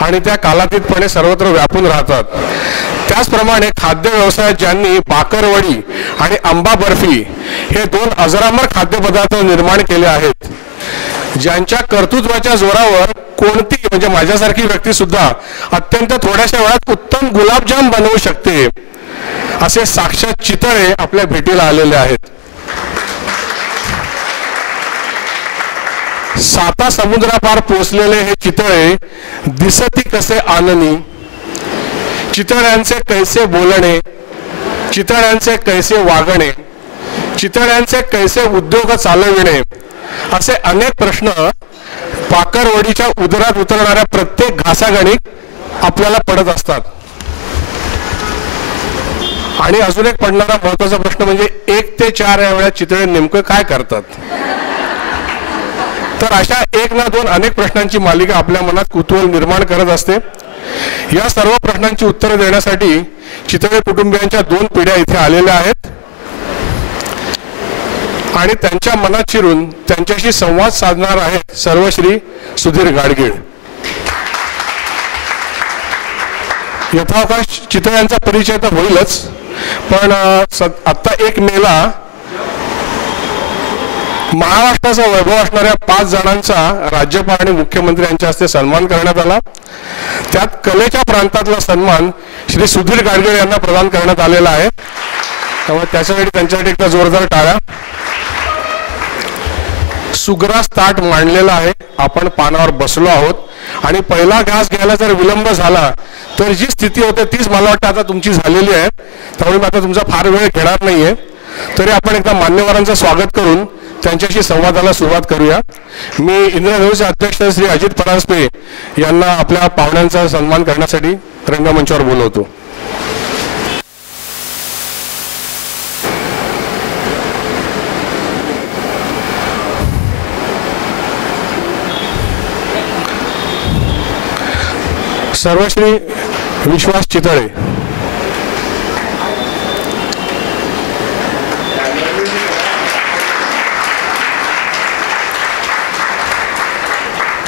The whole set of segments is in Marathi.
आणि त्या कालातीतपणे सर्वत्र व्यापून राहतात. त्याचप्रमाणे खाद्य व्यवसायात ज्यांनी बाकरवडी आणि आंबा बर्फी हे 2 अजरामर खाद्यपदार्थ निर्माण केले आहेत, ज्यांच्या कर्तृत्वाच्या जोरावर कोणती म्हणजे माझ्यासारखी व्यक्ती सुद्धा अत्यंत थोड्याशा वेळात उत्तम गुलाबजाम बनवू शकते, असे साक्षात चितळे आपल्या भेटीला आलेले आहेत. 7 समुद्रापार पोचलेले हे चितळे दिसती कसे आननी, चितळ्यांचे कैसे बोलणे, चितळ्यांचे कैसे वागणे, चितळ्यांचे कैसे उद्योग चालविणे, असे अनेक प्रश्न बाकरवडीच्या उदरात उतरणाऱ्या प्रत्येक घासागणिक आपल्याला पडत असतात. आणि अजून एक पडणारा महत्वाचा प्रश्न म्हणजे 1 ते 4 या वेळा चितळे नेमकं काय करतात. तर अशा 1 ना 2 अनेक प्रश्नांची मालिका आपल्या मनात कुतूहल निर्माण करत असते. या सर्व प्रश्नांची उत्तरं देण्यासाठी चितळे कुटुंबियांच्या 2 पिढ्या इथे आलेल्या आहेत आणि त्यांच्या मनात शिरून त्यांच्याशी संवाद साधणार आहेत सर्वश्री सुधीर गाडगीळ. यथावकाश चितळ्यांचा परिचय तर होईलच, पण आता 1 मेला महाराष्ट्राचा वैभव असणाऱ्या 5 जणांचा राज्यपाल आणि मुख्यमंत्री यांच्या हस्ते सन्मान करण्यात आला. त्यात कलेच्या प्रांतातला सन्मान श्री सुधीर गाडगीळ यांना प्रदान करण्यात आलेला आहे. त्यामुळे त्याच्यासाठी त्यांच्यासाठी एकदा जोरदार टाळ्या. सुग्रास ताट मांडलेला आहे, आपण पानावर बसलो आहोत आणि पहिला घास घ्यायला जर विलंब झाला तर जी स्थिती होते तीच मला वाटतं आता तुमची झालेली आहे. त्यामुळे मी आता तुमचा फार वेळ घेणार नाहीये. तरी आपण एकदा मान्यवरांचं स्वागत करून त्यांच्याशी संवादाला सुरुवात करूया. मी इंद्रधनुचे अध्यक्ष श्री अजित परांजपे यांना आपल्या पाहुण्यांचा सन्मान करण्यासाठी रंगमंचावर बोलवतो. सर्वश्री विश्वास चितळे.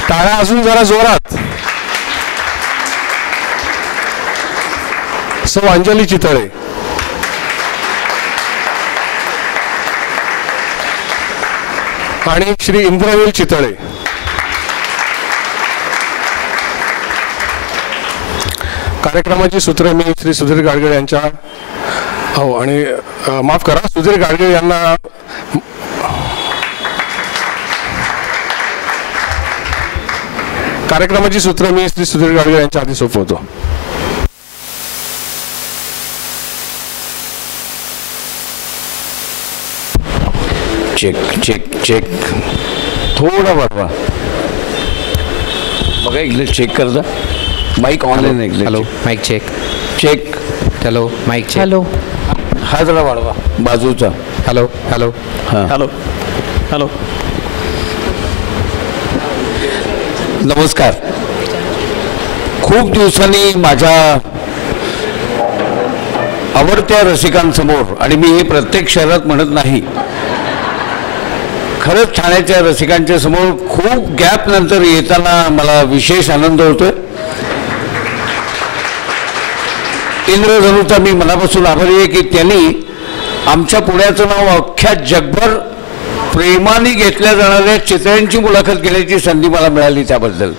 टाळ्या अजून जरा जोरात. सौ अंजली चितळे. आणि श्री इंद्रनील चितळे. कार्यक्रमाची सूत्र मी श्री सुधीर गाडगीळ यांच्या आणि माफ करा सुधीर गाडगीळ यांना कार्यक्रमाची सूत्र मी श्री सुधीर गाडगीळ यांच्या आधी सोपवतो. चेक चेक चेक थोडा वाढवा बघा. इकडे चेक करता. माईक ऑनलाईन आहे. Hello mike check check. Hello mike check. Hello हा जरा वाढवा बाजूचा. हॅलो हॅलो हां हॅलो हॅलो. नमस्कार. खूप दिवसांनी माझ्या आवडत्या रसिकांसमोर, आणि मी हे प्रत्येक शहरात म्हणत नाही, खरंच ठाण्याच्या रसिकांच्या समोर खूप गॅप नंतर येताना मला विशेष आनंद होतोय. इंद्रधनुचा मी मनापासून आभारी आहे की त्यांनी आमच्या पुण्याचं नाव अख्ख्या जगभर प्रेमाने घेतल्या जाणाऱ्या चितळ्यांची मुलाखत घेण्याची संधी मला मिळाली. त्याबद्दल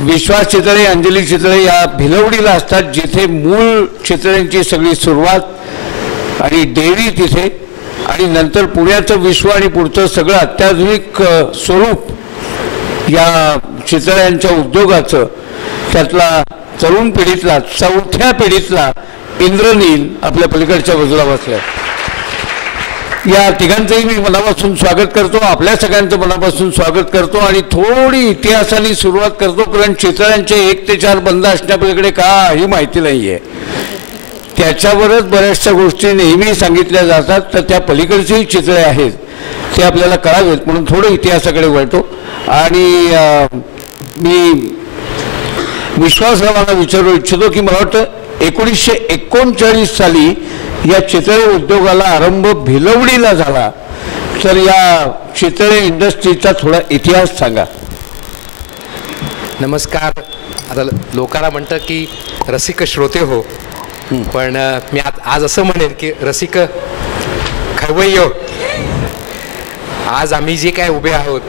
विश्वास चितळे, अंजली चितळे या भिलवडीला असतात, जिथे मूळ चितळ्यांची सगळी सुरुवात आणि डेअरी तिथे, आणि नंतर पुण्याचं विश्व आणि पुढचं सगळं अत्याधुनिक स्वरूप या चितळ्यांच्या उद्योगाचं. त्यातला तरुण पिढीतला 4थ्या पिढीतला इंद्रनील आपल्या पलीकडच्या बाजूला बसलाय. या तिघांचंही मी मनापासून स्वागत करतो. आपल्या सगळ्यांचं मनापासून स्वागत करतो आणि थोडी इतिहासाने सुरुवात करतो, कारण चितळ्यांचे 1 ते 4 बंद असण्यापलीकडे काही माहिती नाही आहे. त्याच्यावरच बऱ्याचशा गोष्टी नेहमी सांगितल्या जातात, तर त्या पलीकडचेही चितळे आहेत ते आपल्याला कळावेत म्हणून थोडं इतिहासाकडे वळतो. आणि मी विश्वासरावांना विचारू इच्छितो की मला वाटतं 1939 साली या चितळे उद्योगाला आरंभ भिलवडीला झाला, तर या चितळे इंडस्ट्रीचा थोडा इतिहास सांगा. नमस्कार. आता लोकांना म्हणतं की रसिक श्रोते हो, पण मी आज असं म्हणेन की रसिक खवय्यो. आज आम्ही जे काय उभे आहोत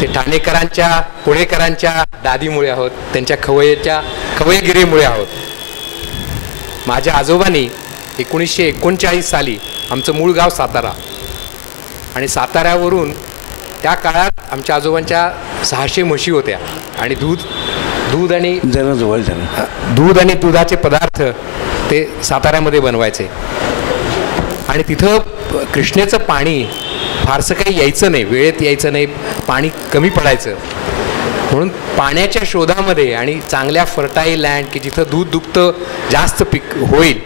ते ठाणेकरांच्या पुणेकरांच्या दादीमुळे आहोत, त्यांच्या खवय्यगिरीमुळे आहोत. माझ्या आजोबांनी 1939 साली आमचं मूळ गाव सातारा, आणि साताऱ्यावरून त्या काळात आमच्या आजोबांच्या 600 म्हशी होत्या आणि दूध आणि दूध आणि दुधाचे पदार्थ ते साताऱ्यामध्ये बनवायचे. आणि तिथं कृष्णेचं पाणी फारसं काही यायचं नाही, वेळेत यायचं नाही, पाणी कमी पडायचं. म्हणून पाण्याच्या शोधामध्ये आणि चांगल्या फर्टाईल लँड की जिथं दूध दुभतं जास्त पीक होईल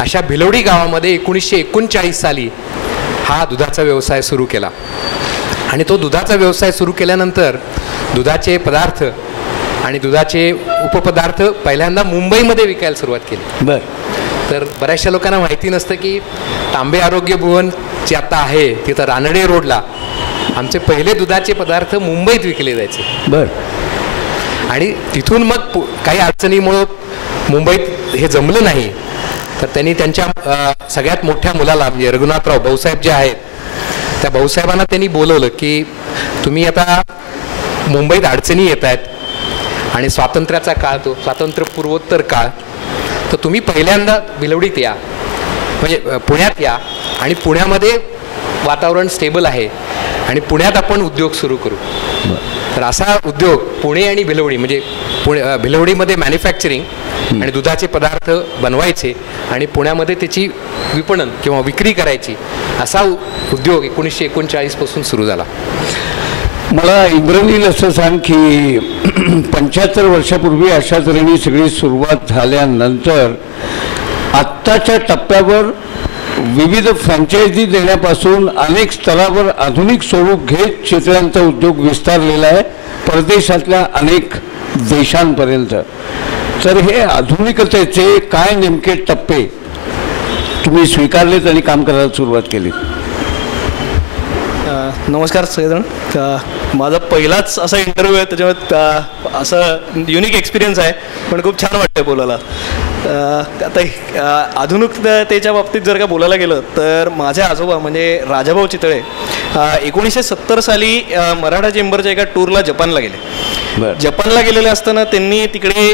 अशा भिलवडी गावामध्ये 1939 साली हा दुधाचा व्यवसाय सुरू केला. आणि तो दुधाचा व्यवसाय सुरू केल्यानंतर दुधाचे पदार्थ आणि दुधाचे उपपदार्थ पहिल्यांदा मुंबईमध्ये विकायला सुरुवात केली. तर बऱ्याचशा लोकांना माहिती नसतं की तांबे आरोग्य भुवन जे आता आहे तिथं रानडे रोडला आमचे पहिले दुधाचे पदार्थ मुंबईत विकले जायचे. आणि तिथून मग काही अडचणीमुळं मुंबईत हे जमलं नाही, तर त्यांनी त्यांच्या सगळ्यात मोठ्या मुलाला म्हणजे रघुनाथराव भाऊसाहेब जे आहेत त्या भाऊसाहेबांना त्यांनी बोलवलं की तुम्ही आता मुंबईत अडचणी येत आहेत आणि स्वातंत्र्याचा काळ, तो स्वातंत्र्यपूर्वोत्तर काळ, तर तुम्ही पहिल्यांदा भिलवडीत या, म्हणजे पुण्यात या, आणि पुण्यामध्ये वातावरण स्टेबल आहे आणि पुण्यात आपण उद्योग सुरू करू. तर असा उद्योग पुणे आणि भिलवडी, म्हणजे भिलवडीमध्ये मॅन्युफॅक्चरिंग आणि दुधाचे पदार्थ बनवायचे आणि पुण्यामध्ये त्याची विपणन किंवा विक्री करायची, असा उद्योग 1939 पासून सुरू झाला. मला इंद्रनील असं सांग की 75 वर्षापूर्वी अशा तऱ्हेने सगळी सुरुवात झाल्यानंतर आत्ताच्या टप्प्यावर विविध फ्रँचायझी देण्यापासून अनेक स्तरावर आधुनिक स्वरूप घेत चितळ्यांचा उद्योग विस्तारलेला आहे परदेशातल्या अनेक देशांपर्यंत. तर हे आधुनिकतेचे काय नेमके टप्पे तुम्ही स्वीकारलेत आणि काम करायला सुरुवात केली? नमस्कार सगळेजण. माझा पहिलाच असा इंटरव्ह्यू आहे, त्याच्यामुळे असं युनिक एक्सपिरियन्स आहे, पण खूप छान वाटतं बोलायला. आता आधुनिकतेच्या बाबतीत जर का बोलायला गेलं तर माझे आजोबा म्हणजे राजाभाऊ चितळे 1970 साली मराठा चेंबरच्या एका टूरला जपानला गेले. जपानला गेलेले असताना त्यांनी तिकडे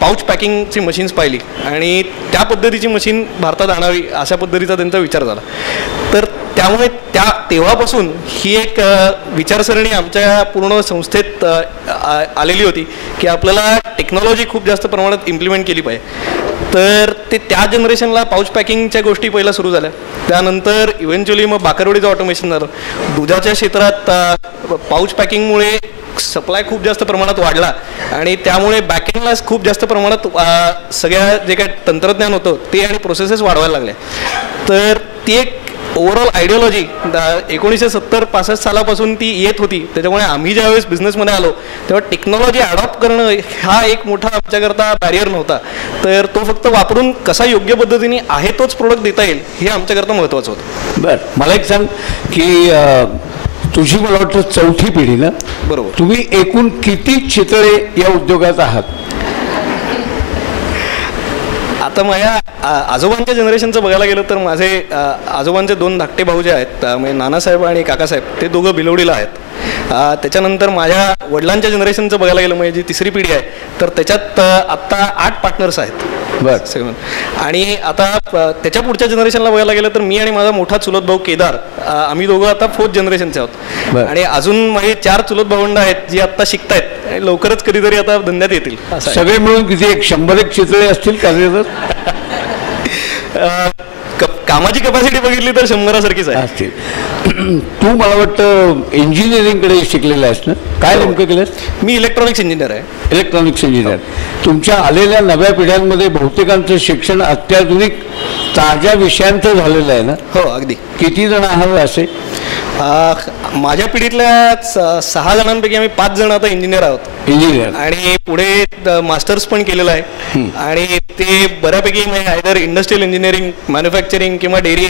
पाऊच पॅकिंगची मशीन्स पाहिली आणि त्या पद्धतीची मशीन भारतात आणावी अशा पद्धतीचा त्यांचा विचार झाला. तर त्यामुळे तेव्हापासून ही एक विचारसरणी आमच्या पूर्ण संस्थेत आलेली होती की आपल्याला टेक्नॉलॉजी खूप जास्त प्रमाणात इम्प्लिमेंट केली पाहिजे. तर ते त्या जनरेशनला पाऊच पॅकिंगच्या गोष्टी पहिल्या सुरू झाल्या. त्यानंतर इव्हेंच्युअली मग बाकरवडीचं ऑटोमेशन झालं. दुधाच्या क्षेत्रात पाऊच पॅकिंगमुळे सप्लाय खूप जास्त प्रमाणात वाढला आणि त्यामुळे बॅकएंडला खूप जास्त प्रमाणात सगळ्या जे काय तंत्रज्ञान होतं ते आणि प्रोसेसेस वाढवायला लागले. तर ती एक ओव्हरऑल आयडिओलॉजी 1970-65 सालापासून ती येत होती. त्याच्यामुळे आम्ही ज्यावेळेस बिझनेसमध्ये आलो तेव्हा टेक्नॉलॉजी अडॉप्ट करणं हा एक मोठा आमच्याकरता बॅरियर नव्हता. तर तो फक्त वापरून कसा योग्य पद्धतीने आहे तोच प्रोडक्ट देता येईल हे आमच्याकरता महत्त्वाचं होतं. बरं, मला एक सांग की तुझी मला वाटतं 4थी पिढी ना? बरोबर. तुम्ही एकूण किती चितळे या उद्योगात आहात? आता माझ्या आजोबांच्या जनरेशनचं बघायला गेलं तर माझे आजोबांचे 2 धाकटे भाऊ जे आहेत म्हणजे नानासाहेब आणि काकासाहेब ते दोघं भिलवडीला आहेत. त्याच्यानंतर माझ्या वडिलांच्या जनरेशनचं बघायला गेलं म्हणजे जी 3री पिढी आहे तर त्याच्यात आत्ता 8 पार्टनर्स आहेत. बरं. आणि आता त्याच्या पुढच्या जनरेशनला बघायला गेलं तर मी आणि माझा मोठा चुलत भाऊ केदार आम्ही दोघं आता 4th जनरेशनचे आहोत. आणि अजून माझे 4 चुलत भावंड आहेत जी आत्ता शिकतायत आणि लवकरच कधीतरी आता धंद्यात येतील. सगळे मिळून किती 100 चितळे असतील कार्यरत? कामाची कपॅसिटी बघितली तर 100सारखीच आहे. तू मला वाटतं इंजिनिअरिंगकडे शिकलेला आहेस ना? काय नेमकं केलंस? मी इलेक्ट्रॉनिक्स इंजिनियर आहे. Electronics engineer. तुमच्या आलेल्या नव्या पिढ्यांमध्ये बहुतेकांचं शिक्षण अत्याधुनिक ताज्या विषयांचं झालेलं आहे ना? हो, अगदी. किती जण आहात असे? माझ्या पिढीतल्या 6 जणांपैकी आम्ही 5 जण आता इंजिनियर आहोत. इंजिनियर आणि पुढे मास्टर्स पण केलेलं आहे. आणि ते बऱ्यापैकी म्हणजे आयदर इंडस्ट्रियल इंजिनिअरिंग, मॅन्युफॅक्चरिंग किंवा डेअरी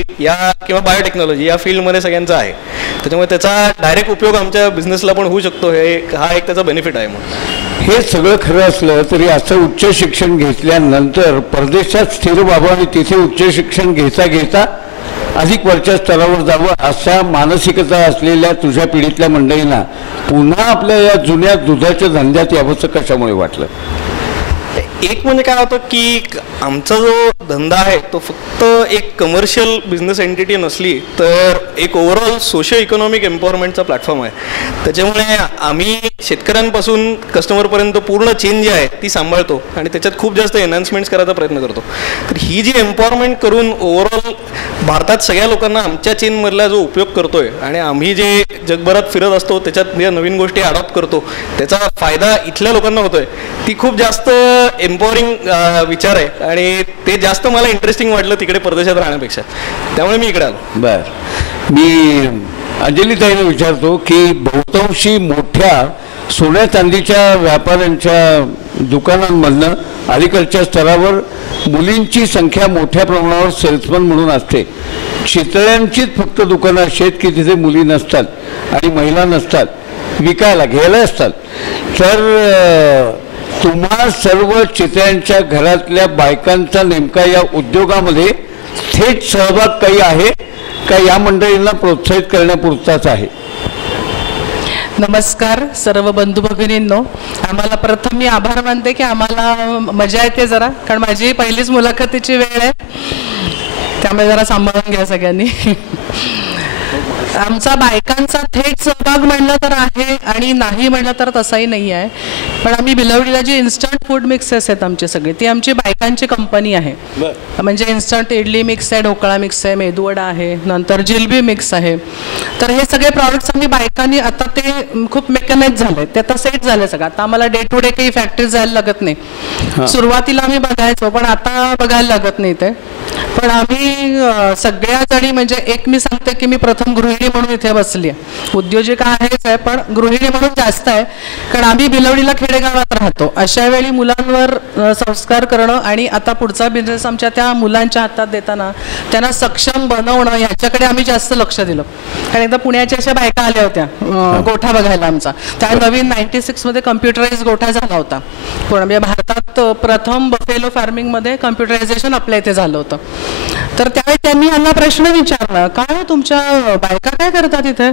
किंवा बायोटेक्नॉलॉजी या फील्डमध्ये सगळ्यांचा आहे. त्याच्यामुळे त्याचा डायरेक्ट उपयोग आमच्या बिझनेसला पण होऊ शकतो. हा एक त्याचा बेनिफिट आहे. म्हणून हे सगळं खरं असलं तरी असं उच्च शिक्षण घेतल्यानंतर परदेशात स्थिर व्हावं आणि तिथे उच्च शिक्षण घेता अधिक वरच्या स्तरावर जावं अशा मानसिकता असलेल्या तुझ्या पिढीतल्या मंडळींना पुन्हा आपल्या या जुन्या दुधाच्या धंद्यात यावंसं कशामुळे वाटलं? एक म्हणजे काय होतं की आमचा जो धंदा आहे तो फक्त एक कमर्शियल बिझनेस एंटिटी नसली तर एक ओव्हरऑल सोशो इकॉनॉमिक एम्पॉवरमेंटचा प्लॅटफॉर्म आहे. त्याच्यामुळे आम्ही शेतकऱ्यांपासून कस्टमरपर्यंत पूर्ण चेन जी आहे ती सांभाळतो आणि त्याच्यात खूप जास्त एनहान्समेंट्स करायचा प्रयत्न करतो. तर ही जी एम्पॉवरमेंट करून ओव्हरऑल भारतात सगळ्या लोकांना आमच्या चेनमधला जो उपयोग करतोय आणि आम्ही जे जगभरात फिरत असतो त्याच्यात ज्या नवीन गोष्टी अडॉप्ट करतो त्याचा फायदा इथल्या लोकांना होतोय, ती खूप जास्त एम्पॉवरिंग विचार आहे आणि ते जास्त मला इंटरेस्टिंग वाटलं तिकडे परदेशात राहण्यापेक्षा. त्यामुळे मी इकडे आलो. बर, मी अंजलीताईने विचारतो की बहुतांशी मोठ्या सोन्या चांदीच्या व्यापाऱ्यांच्या दुकानांमधनं अलीकडच्या स्तरावर मुलींची संख्या मोठ्या प्रमाणावर सेल्समन म्हणून असते. चितळ्यांचीच फक्त दुकानं अशी आहेत की तिथे मुली नसतात आणि महिला नसतात, विकायला घ्यायला असतात. तर तुम्हा सर्व चितळ्यांच्या घरातल्या बायकांचा नेमका या उद्योगामध्ये थेट सहभाग काही आहे का या मंडळींना प्रोत्साहित करण्यापुरताच आहे? नमस्कार सर्व बंधू भगिनींनो. आम्हाला प्रथम मी आभार मानते की आम्हाला मजा येते जरा, कारण माझी पहिलीच मुलाखतीची वेळ आहे, त्यामुळे जरा सांभाळून घ्या सगळ्यांनी. आमचा बायकांचा थेट सहभाग म्हणलं तर आहे आणि नाही म्हणलं तर तसाही नाही आहे. पण आम्ही भिलवडीला जी इन्स्टंट फूड मिक्सेस आहेत आमचे सगळे, ती आमची बायकांची कंपनी आहे. म्हणजे इन्स्टंट इडली मिक्स आहे, ढोकळा मिक्स आहे, मेदूवडा आहे, नंतर जिलबी मिक्स आहे. तर हे सगळे प्रॉडक्ट्स आम्ही बायकांनी आता ते खूप मेकनाइज झाले, ते आता सेट झाले सगळं. आता आम्हाला डे टू डे काही फॅक्टरी जायला लागत नाही. सुरुवातीला आम्ही बघायचो पण आता बघायला लागत नाही ते. पण आम्ही सगळ्या जणी म्हणजे एक मी सांगते की मी प्रथम गृहिणी म्हणून इथे बसली आहे. उद्योजिका आहेच आहे पण गृहिणी म्हणून जास्त आहे, कारण आम्ही भिलवडीला खेडेगावात राहतो. अशा वेळी मुलांवर संस्कार करणं आणि आता पुढचा बिझनेस आमच्या त्या मुलांच्या हातात देताना त्यांना सक्षम बनवणं ह्याच्याकडे आम्ही जास्त लक्ष दिलं. कारण एकदा पुण्याच्या अशा बायका आल्या होत्या गोठा बघायला आमचा, त्या नवीन 96 मध्ये कम्प्युटराइज गोठा झाला होता. पण म्हणजे भारतात प्रथम बफेलो फार्मिंगमध्ये कम्प्युटरायझेशन आपल्या इथे झालं होतं. तर त्यावेळी त्यांनी यांना प्रश्न विचारला, काय तुमच्या बायका काय करतात इथे,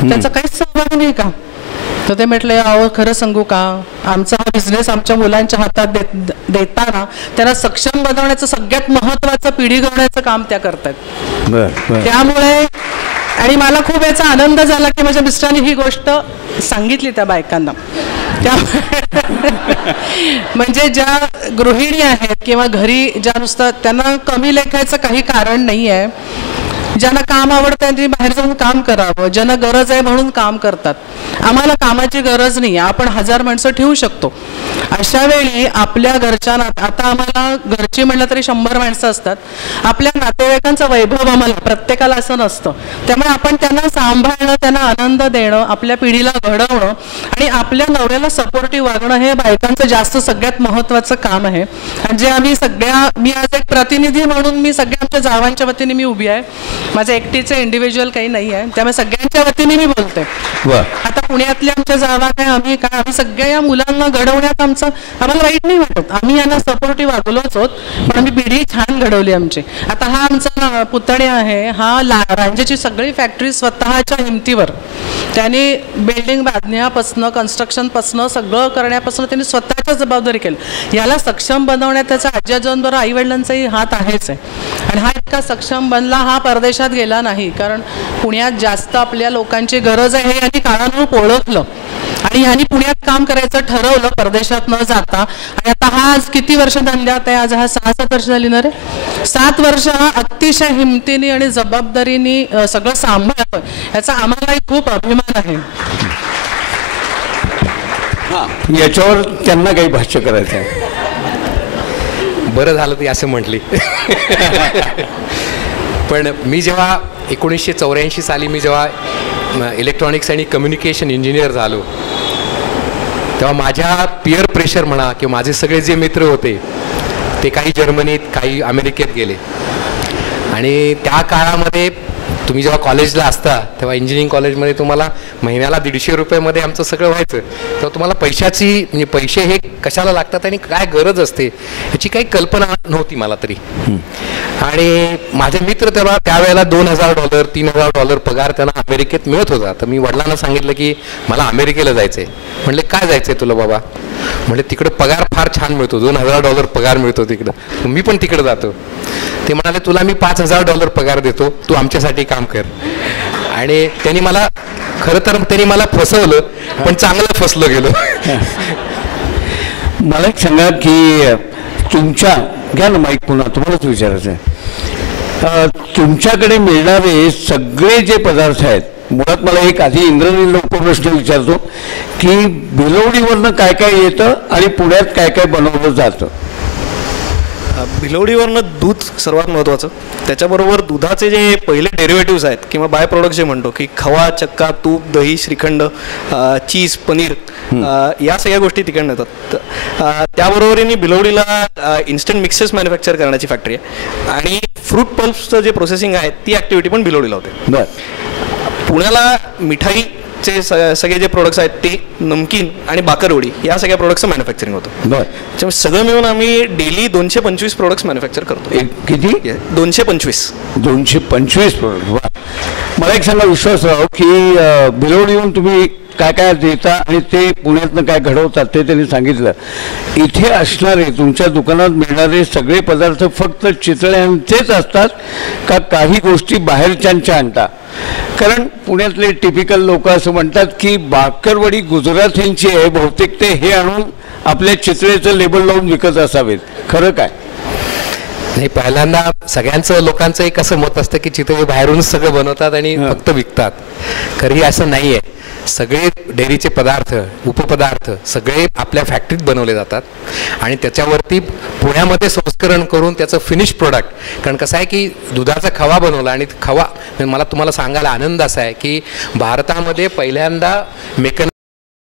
त्याचा काहीच सहभाग नाही का? तर ते म्हटले, अहो खरं सांगू का, आमचा हा बिझनेस आमच्या मुलांच्या हातात देताना त्यांना सक्षम बनवण्याचं सगळ्यात महत्त्वाचं पिढी घडवण्याचं काम त्या करतात. त्यामुळे आणि मला खूप याचा आनंद झाला की माझ्या मिस्टरांनी ही गोष्ट सांगितली त्या बायकांना. म्हणजे ज्या गृहिणी आहेत किंवा घरी ज्या नुसतं त्यांना कमी लेखायचं काही कारण नाही आहे. ज्यांना काम आवडतं त्यांनी बाहेर जाऊन काम करावं, ज्यांना गरज आहे म्हणून काम करतात. आम्हाला कामाची गरज नाही, आपण 1000 माणसं ठेवू शकतो. अशा वेळी आपल्या घरच्या आता आम्हाला घरची म्हणलं तरी 100 माणसं असतात. आपल्या नातेवाईकांचा वैभव आम्हाला प्रत्येकाला असं नसतं. त्यामुळे आपण त्यांना सांभाळणं, त्यांना आनंद देणं, आपल्या पिढीला घडवणं आणि आपल्या नवऱ्याला सपोर्टिव्ह वागणं हे बायकांचं जास्त सगळ्यात महत्त्वाचं काम आहे. आणि जे आम्ही मी आज एक प्रतिनिधी म्हणून मी सगळ्या आमच्या जावांच्या वतीने मी उभी आहे. माझं एकटीचं इंडिव्हिज्युअल काही नाही आहे, त्यामुळे सगळ्यांच्या वतीने मी बोलते. आता पुण्यातल्या आमच्या जावा काय आम्ही सगळ्या या मुलांना घडवण्यात आम्हाला वाईट नाही वाटत. आम्ही यांना सपोर्टिव्ह वागलोच आहोत, पण आम्ही पिढी छान घडवली आमची. आता हा आमचा पुतण्या आहे, हा रांजेची सगळी फॅक्टरी स्वतःच्या हिमतीवर त्याने बिल्डिंग बांधण्यापासून कन्स्ट्रक्शनपासून सगळं करण्यापासून त्यांनी स्वतःच्या जबाबदारी केली. याला सक्षम बनवण्यात त्याचा आजी आजोबांबरोबर आई वडिलांचाही हात आहेच आहे. आणि हा इतका सक्षम बनला, हा परदेशात गेला नाही, कारण पुण्यात जास्त आपल्या लोकांची गरज आहे हे यांनी काळानुरूप ओळखलं आणि ह्यांनी पुण्यात काम करायचं ठरवलं परदेशात न जाता. आणि आता हा आज किती वर्ष धंद्यात आहे, आज हा 6-7 वर्ष झाली ना रे, 7 वर्ष हा अतिशय हिमतीने आणि जबाबदारीने सगळं सांभाळतोय, याचा आम्हालाही खूप अभिमान आहे. याच्यावर त्यांना काही भाष्य करायचं आहे? बरं झालं ती असं म्हटली. पण मी जेव्हा 1984 साली मी जेव्हा इलेक्ट्रॉनिक्स आणि कम्युनिकेशन इंजिनियर झालो तेव्हा माझ्या पिअर प्रेशर म्हणा किंवा माझे सगळे जे मित्र होते ते काही जर्मनीत काही अमेरिकेत गेले आणि त्या काळामध्ये तुम्ही जेव्हा कॉलेजला असता तेव्हा इंजिनिअरिंग कॉलेजमध्ये तुम्हाला महिन्याला 150 रुपयामध्ये आमचं सगळं व्हायचं तेव्हा तुम्हाला पैशाची म्हणजे पैसे हे कशाला लागतात आणि काय गरज असते याची काही कल्पना नव्हती मला तरी. आणि माझे मित्र तेव्हा त्यावेळेला $2,000 $3,000 पगार त्यांना अमेरिकेत मिळत होता. तर मी वडिलांना सांगितलं की मला अमेरिकेला जायचं आहे. म्हणले काय जायचं आहे तुला बाबा? म्हणजे तिकडे पगार फार छान मिळतो, $2,000 पगार मिळतो तिकडं, मी पण तिकडे जातो. ते म्हणाले तुला मी $5,000 पगार देतो, तू आमच्यासाठी काम कर. आणि त्यांनी मला खरं तर त्यांनी मला फसवलं पण चांगलं फसलो गेलो. मला एक सांगा की तुमच्या घ्या ना माईक पुन्हा तुम्हालाच विचारायचं आहे. तुमच्याकडे मिळणारे सगळे जे पदार्थ आहेत मुळात मला एक आधी इंद्रनील उपप्रश्न विचारतो की भिलवडीवरनं काय काय येतं आणि पुण्यात काय काय बनवलं जातं. भिलवडीवरनं दूध सर्वात महत्त्वाचं, त्याच्याबरोबर दुधाचे जे पहिले डेरिव्हेटिव्स आहेत किंवा बाय प्रोडक्ट जे म्हणतो की खवा, चक्का, तूप, दही, श्रीखंड, चीज, पनीर, या सगळ्या गोष्टी तिकडनं येतात. त्याबरोबरीने भिलवडीला इन्स्टंट मिक्सेस मॅन्युफॅक्चर करण्याची फॅक्टरी आहे आणि फ्रूट पल्प्सचं जे प्रोसेसिंग आहे ती ॲक्टिव्हिटी पण भिलवडीला होते. पुण्याला मिठाईचे सगळे जे प्रोडक्ट्स आहेत ते नमकीन आणि बाकरवडी या सगळ्या प्रोडक्ट्सचं मॅन्युफॅक्चरिंग होतं. त्यामुळे सगळं मिळून आम्ही डेली 225 प्रोडक्ट्स मॅन्युफॅक्चर करतो. किती? 225 प्रोडक्ट. मला एक सांगा विश्वासराव की भिलवडीहून तुम्ही काय काय देता आणि ते पुण्यातनं काय घडवतात ते त्यांनी सांगितलं. इथे असणारे तुमच्या दुकानात मिळणारे सगळे पदार्थ फक्त चितळ्यांचेच असतात का काही गोष्टी बाहेरच्यांच्या आणता? कारण पुण्यातले टिपिकल लोक असं म्हणतात की बाकरवडी गुजरातींची आहे, बहुतेक ते हे आणून आपल्या चितळेचं लेबल लावून विकत असावेत, खरं काय? नाही, पहिल्यांदा सगळ्यांचं लोकांचं एक असं मत असतं की चितळे बाहेरूनच सगळं बनवतात आणि फक्त विकतात. खरंही असं नाही आहे. सगळे डेअरीचे पदार्थ, उपपदार्थ सगळे आपल्या फॅक्टरीत बनवले जातात आणि त्याच्यावरती पुण्यामध्ये संस्करण करून त्याचं फिनिश प्रोडक्ट. कारण कसं आहे की दुधाचा खवा बनवला आणि खवा मला तुम्हाला सांगायला आनंद असा आहे की भारतामध्ये पहिल्यांदा